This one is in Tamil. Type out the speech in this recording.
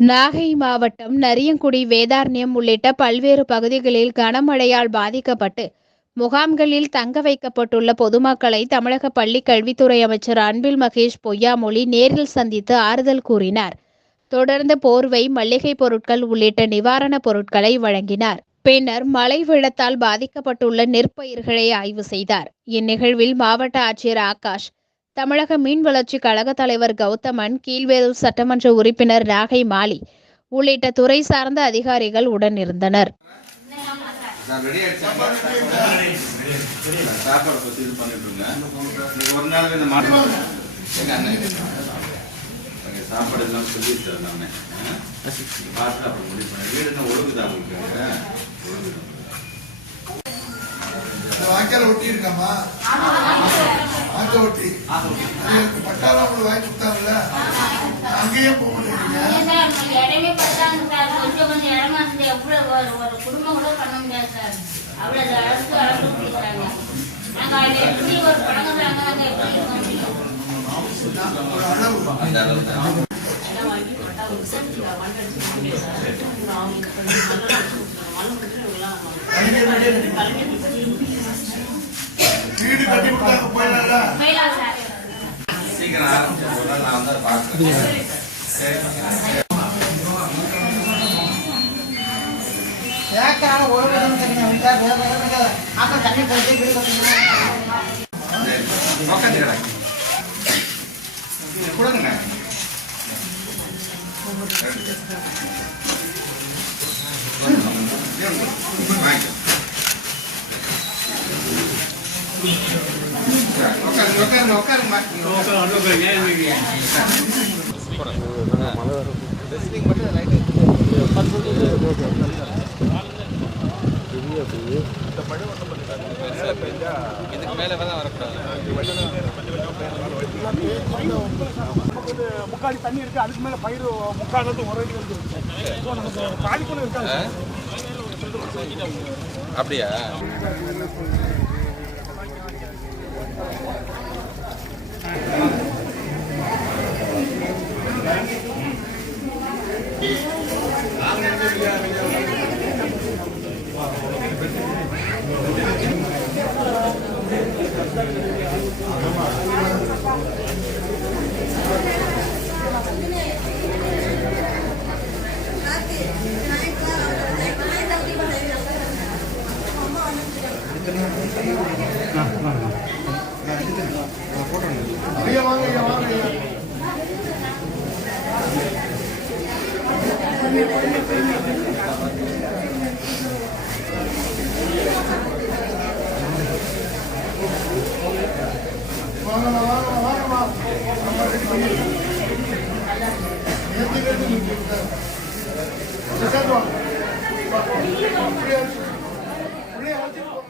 நாகை மாவட்டம் நரியங்குடி, வேதாரண்யம் உள்ளிட்ட பல்வேறு பகுதிகளில் கனமழையால் பாதிக்கப்பட்டு முகாம்களில் தங்க வைக்கப்பட்டுள்ள பொதுமக்களை தமிழக பள்ளிக் கல்வித்துறை அமைச்சர் அன்பில் மகேஷ் பொய்யாமொழி நேரில் சந்தித்து ஆறுதல் கூறினார். தொடர்ந்து போர்வை, மளிகை பொருட்கள் உள்ளிட்ட நிவாரணப் பொருட்களை வழங்கினார். பின்னர் மழை வெள்ளத்தால் பாதிக்கப்பட்டுள்ள நெற்பயிர்களை ஆய்வு செய்தார். இந்நிகழ்வில் மாவட்ட ஆட்சியர் ஆகாஷ், தமிழக மீன் வளர்ச்சி கழக தலைவர் கௌதமன், கீழ்வேலூர் சட்டமன்ற உறுப்பினர் நாகை மாலி உள்ளிட்ட துறை சார்ந்த அதிகாரிகள் உடனிருந்தனர். சாப்பாடு எல்லாம் சொல்லிட்டு நானே பார்த்து அப்புறம் முடிவு பண்ணேன். வீடு என்ன ஒழுங்குதான் உங்களுக்கு? வாய்க்கால ஒட்டி இருக்காமா? ஆக்க ஒட்டி பட்டாளம் உங்களுக்கு வாங்கி கொடுத்தாங்கல்ல, அங்கேயே போக மாட்டேங்கிறீங்க. கொஞ்சம் இடமா இருந்து எவ்வளவு ஒரு குடும்பம் கூட பண்ண முடியாது சார். அவ்வளவு அளவுக்கு கொடுக்குறாங்க. நாங்க எப்படி ஒரு பணங்கிறாங்க, நாங்க எப்படி இருக்க முடியும்? வீடு கட்டி கொடுத்தாங்க போயிடலாம். சீக்கிரம் ஆரம்பிச்சு நான் வந்து பார்க்குறேன். கொடுங்க. முக்காடி தண்ணி இருக்கு, அதுக்கு மேல பயிர் முக்கால் உறவி வந்து காலிக்குள்ள இருக்காங்க. அப்படியா? வாங்க